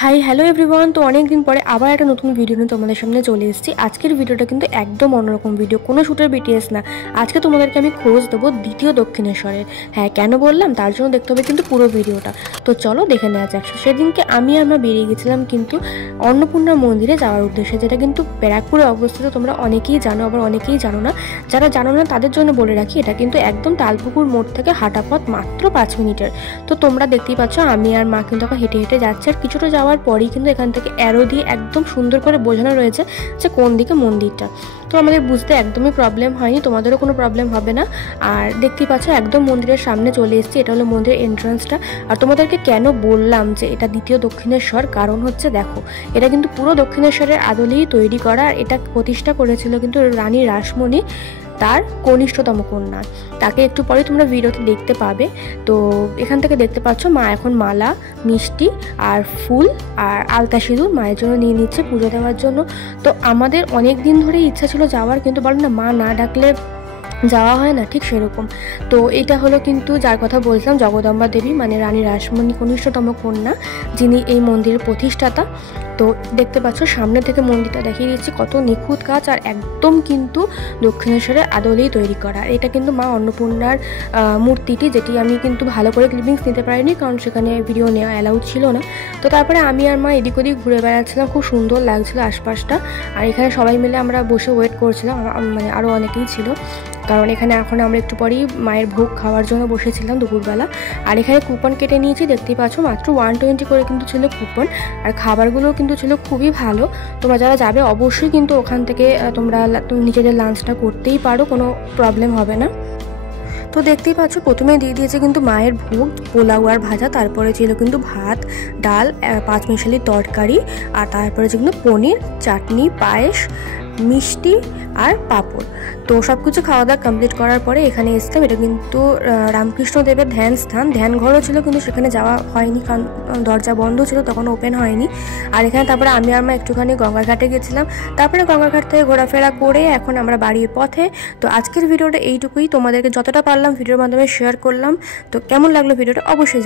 Hi hello everyone. তো অনেক দিন পরে আবার একটা নতুন ভিডিও নিয়ে তোমাদের সামনে চলে এসেছি। আজকের ভিডিওটা কিন্তু একদম অন্যরকম ভিডিও, কোনো শ্যুটের বিটিএস না। আজকে তোমাদেরকে আমি খোঁজ দেবো দ্বিতীয় দক্ষিণেশ্বরের। হ্যাঁ, কেন বললাম, তার জন্য দেখতে হবে কিন্তু পুরো ভিডিওটা। তো চলো দেখে নেওয়া যাক। সেদিনকে আমরা বেরিয়ে গেছিলাম কিন্তু অন্নপূর্ণা মন্দিরে যাওয়ার উদ্দেশ্যে, যেটা কিন্তু ব্যারাকপুরে অবস্থিত। তোমরা অনেকেই জানো, আবার অনেকেই জানো না। যারা জানো না তাদের জন্য বলে রাখি, এটা কিন্তু একদম তালপুকুর মোড় থেকে হাঁটা পথ মাত্র 5 মিনিটের। তো তোমরা দেখতেই পাচ্ছ আমি আর মা কিন্তু এখন হেঁটে হেঁটে যাচ্ছে। আর কিছুটা যাওয়ার পরেই কিন্তু এখান থেকে অ্যারো দিয়ে একদম সুন্দর করে বোঝানো রয়েছে যে কোন দিকে মন্দিরটা। তো আমাদের বুঝতে একদমই প্রবলেম হয়নি, তোমাদেরও কোনো প্রবলেম হবে না। আর দেখতেই পাচ্ছ একদম মন্দিরের সামনে চলে এসেছি। এটা হলো মন্দিরের এন্ট্রান্সটা। আর তোমাদেরকে কেন বললাম যে এটা দ্বিতীয় দক্ষিণেশ্বর, কারণ হচ্ছে দেখো, এটা কিন্তু পুরো দক্ষিণেশ্বরের আদলেই তৈরি করা। আর এটা প্রতিষ্ঠা করেছিল কিন্তু রানী রাসমণি, তার কনিষ্ঠতম কন্যা। তাকে একটু পরে তোমরা ভিডিওতে দেখতে পাবে। তো এখান থেকে দেখতে পাচ্ছ মা এখন মালা, মিষ্টি আর ফুল আর আলতা সিঁদুর মায়ের জন্য নিয়ে নিচ্ছে পুজো দেওয়ার জন্য। তো আমাদের অনেক দিন ধরেই ইচ্ছা ছিল যাওয়ার, কিন্তু বলো না মা না ডাকলে যাওয়া হয় না, ঠিক সেরকম। তো এটা হলো কিন্তু যার কথা বলছিলাম, জগদম্বা দেবী মানে রানী রাসমণি কনিষ্ঠতম কন্যা, যিনি এই মন্দিরের প্রতিষ্ঠাতা। তো দেখতে পাচ্ছ সামনে থেকে মন্দিরটা দেখিয়ে দিচ্ছি, কত নিখুঁত কাজ আর একদম কিন্তু দক্ষিণেশ্বরের আদলেই তৈরি করা। আর এটা কিন্তু মা অন্নপূর্ণার মূর্তিটি, যেটি আমি কিন্তু ভালো করে ক্লিপিংস নিতে পারিনি, কারণ সেখানে ভিডিও নেওয়া অ্যালাউড ছিল না। তো তারপরে আমি আর মা এদিক ওদিক ঘুরে বেড়াচ্ছিলাম, খুব সুন্দর লাগছিল আশপাশটা। আর এখানে সবাই মিলে আমরা বসে ওয়েট করছিলাম, মানে আরও অনেকেই ছিল, কারণ এখানে এখন আমরা একটু পরেই মায়ের ভোগ খাওয়ার জন্য বসেছিলাম দুপুরবেলা। আর এখানে কুপন কেটে নিয়েছি, দেখতেই পাচ্ছ মাত্র 120 করে কিন্তু ছিল কুপন। আর খাবারগুলোও কিন্তু ছিল খুবই ভালো। তোমরা যারা যাবে অবশ্যই কিন্তু ওখান থেকে তোমরা নিজেদের লাঞ্চটা করতেই পারো, কোনো প্রবলেম হবে না। তো দেখতেই পাচ্ছ প্রথমে দিয়ে দিয়েছে কিন্তু মায়ের ভোগ, পোলাও আর ভাজা। তারপরে ছিল কিন্তু ভাত, ডাল, 5 মিশালি তরকারি, আর তারপরে ছিল কিন্তু পনির, চাটনি, পায়েস, মিষ্টি আর পাঁপড়। তো সব কিছু খাওয়া দাওয়া কমপ্লিট করার পরে এখানে এসেছিলাম। এটা কিন্তু রামকৃষ্ণদেবের ধ্যান স্থান, ধ্যান ঘরও ছিল, কিন্তু সেখানে যাওয়া হয়নি কারণ দরজা বন্ধ ছিল, তখন ওপেন হয়নি। আর এখানে তারপরে আমি আর মা একটুখানি গঙ্গার ঘাটে গেছিলাম। তারপরে গঙ্গার ঘাট থেকে ঘোরাফেরা করে এখন আমরা বাড়ির পথে। তো আজকের ভিডিওটা এইটুকুই, তোমাদেরকে যতটা পারলাম ভিডিওর মাধ্যমে শেয়ার করলাম। তো কেমন লাগলো ভিডিওটা অবশ্যই